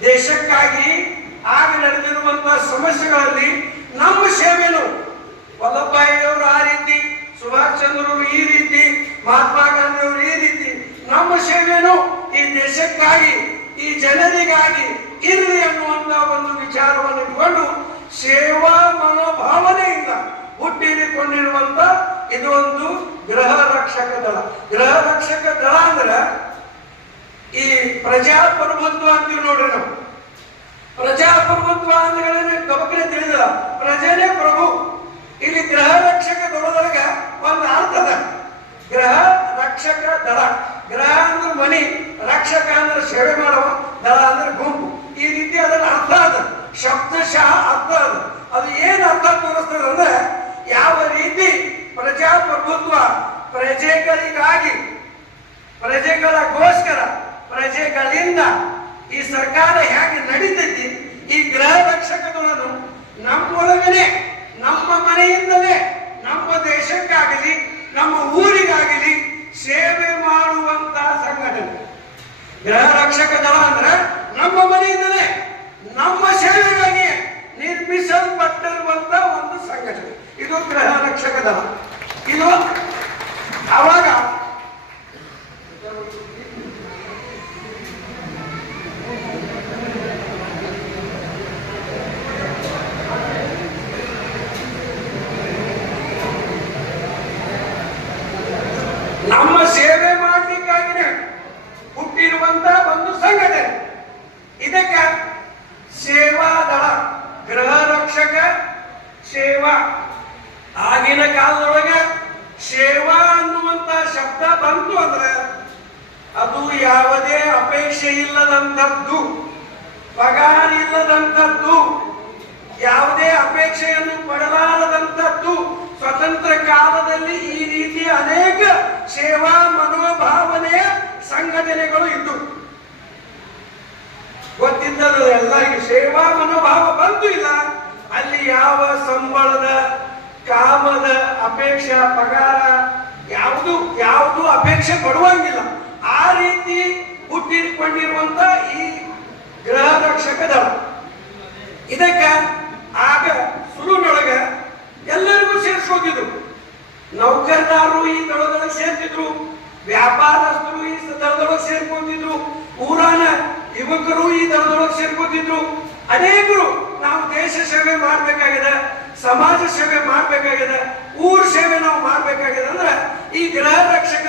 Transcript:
ದೇಶಕ್ಕಾಗಿ ಆಗ ನಡೆದಿರುವಂತಹ ಸಮಸ್ಯೆಗಳಲ್ಲಿ ನಮ್ಮ ಸೇವೆನು ವಲ್ಲಭಾಯಿಯವರು ಆ ರೀತಿ, ಸುಭಾಷ್ ಚಂದ್ರರು ಈ ರೀತಿ, ಮಹಾತ್ಮ ಗಾಂಧಿ ಅವರು ಈ ರೀತಿ, ನಮ್ಮ ಸೇವೆನು ಈ ದೇಶಕ್ಕಾಗಿ, ಈ ಜನರಿಗಾಗಿ ಇರಲಿ ಅನ್ನುವಂತ ಒಂದು ವಿಚಾರವನ್ನು ಇಟ್ಕೊಂಡು ಸೇವಾ ಮನೋಭಾವನೆಯಿಂದ ಹುಟ್ಟಿರಿಕೊಂಡಿರುವಂತ ಇದೊಂದು ಗೃಹ ರಕ್ಷಕ ದಳ. ಗೃಹ ರಕ್ಷಕ ದಳ ಅಂದ್ರೆ ಈ ಪ್ರಜಾಪ್ರಭುತ್ವ ಅಂತೀವಿ ನೋಡ್ರಿ ನಾವು. ಪ್ರಜಾಪ್ರಭುತ್ವ ಅಂದ್ರೆ ಗಮಕನೆ ತಿಳಿದಿಲ್ಲ. ಪ್ರಜೆನೇ ಪ್ರಭು. ಇಲ್ಲಿ ಗ್ರಹ ರಕ್ಷಕ ದಳದೊಳಗ ಒಂದು ಅರ್ಥ ಅದ. ಗ್ರಹ ರಕ್ಷಕ ದಳ. ಗ್ರಹ ಅಂದ್ರೆ ಮನಿ. ರಕ್ಷಕ ಅಂದ್ರೆ ಸೇವೆ ಮಾಡುವ. ದಳ ಅಂದ್ರೆ ಗುಂಪು. ಈ ರೀತಿ ಅದರ ಅರ್ಥ ಅದ. ಶಬ್ದಶಃ ಅರ್ಥ ಅದ. ಅದು ಏನು ಅರ್ಥ ತೋರಿಸ್ತದೆ ಅಂದ್ರೆ ಯಾವ ರೀತಿ ಪ್ರಜಾಪ್ರಭುತ್ವ ಪ್ರಜೆಗಳಿಗಾಗಿ ಪ್ರಜೆಗಳಿಗೋಸ್ಕರ ಪ್ರಜೆಗಳಿಂದ ಈ ಸರ್ಕಾರ ಹೇಗೆ ನಡೀತೈತಿ, ಈ ಗೃಹ ರಕ್ಷಕದೊಳನು ನಮ್ಮೊಳಗನೆ ನಮ್ಮ ಮನೆಯಿಂದಲೇ, ನಮ್ಮ ದೇಶಕ್ಕಾಗಲಿ, ನಮ್ಮ ಊರಿಗಾಗಲಿ ಸೇವೆ ಮಾಡುವಂತ ಸಂಘಟನೆ. ಗೃಹ ರಕ್ಷಕ ದಳ ಅಂದ್ರೆ ನಮ್ಮ ಮನೆಯಿಂದಲೇ, ನಮ್ಮ ಸೇವೆಗಾಗಿ ನಿರ್ಮಿಸಲ್ಪಟ್ಟಿರುವಂತ ಒಂದು ಸಂಘಟನೆ. ಇದು ಗೃಹ ರಕ್ಷಕ ದಳ. ಇದು ಅವಾಗ ನಮ್ಮ ಸೇವೆ ಮಾಡಲಿಕ್ಕಾಗಿನೇ ಹುಟ್ಟಿರುವಂತ ಒಂದು ಸಂಘಟನೆ ಇದಕ್ಕೆ ಸೇವಾ ದಳ ಗೃಹ ರಕ್ಷಕ, ಸೇವಾ. ಆಗಿನ ಕಾಲದೊಳಗೆ ಸೇವಾ ಅನ್ನುವಂತ ಶಬ್ದ ಬಂತು ಅಂದ್ರೆ ಅದು ಯಾವುದೇ ಅಪೇಕ್ಷೆ ಇಲ್ಲದಂಥದ್ದು, ಪಗಾರ ಇಲ್ಲದಂಥದ್ದು, ಯಾವುದೇ ಅಪೇಕ್ಷೆಯನ್ನು ಪಡಲಾರದಂಥದ್ದು. ಸ್ವತಂತ್ರ ಕಾಲದಲ್ಲಿ ಈ ರೀತಿ ಅನೇಕ ಸೇವಾ ಮನೋಭಾವನೆಯ ಸಂಘಟನೆಗಳು ಇದ್ದವು ಗೊತ್ತಿದ್ದದು ಎಲ್ಲರಿಗೆ ಸೇವಾ ಮನೋಭಾವ ಬಂತು ಇಲ್ಲ. ಯಾವ ಸಂಬಳದ, ಕಾಮದ ಅಪೇಕ್ಷೆ, ಪಗಾರ, ಯಾವುದು ಯಾವುದು ಅಪೇಕ್ಷೆ ಪಡುವಂಗಿಲ್ಲ. ಆ ರೀತಿ ಹುಟ್ಟಿಕೊಂಡಿರುವಂತ ಈ ಗೃಹ ರಕ್ಷಕ ದಳ. ಇದಕ್ಕೆ ಆಗ ಸುಳುನೊಳಗ ಎಲ್ಲರಿಗೂ ಸೇರಿಸ್ಕೋತಿದ್ರು ನೌಕರದಾರರು ಈ ದಳದೊಳಗೆ ಸೇರ್ತಿದ್ರು. ವ್ಯಾಪಾರಸ್ಥರು ಈ ದಳದೊಳಗೆ ಸೇರ್ಕೊಂತಿದ್ರು. ಊರಾನ ಯುವಕರು ಈ ದಳದೊಳಗೆ ಸೇರ್ಕೊತಿದ್ರು. ಅನೇಕರು ನಾವು ದೇಶ ಸೇವೆ ಮಾಡಬೇಕಾಗಿದೆ, ಸಮಾಜ ಸೇವೆ ಮಾಡಬೇಕಾಗಿದೆ, ಊರ್ ಸೇವೆ ನಾವು ಮಾಡಬೇಕಾಗಿದೆ ಅಂದ್ರೆ ಈ ಗೃಹ ರಕ್ಷಕ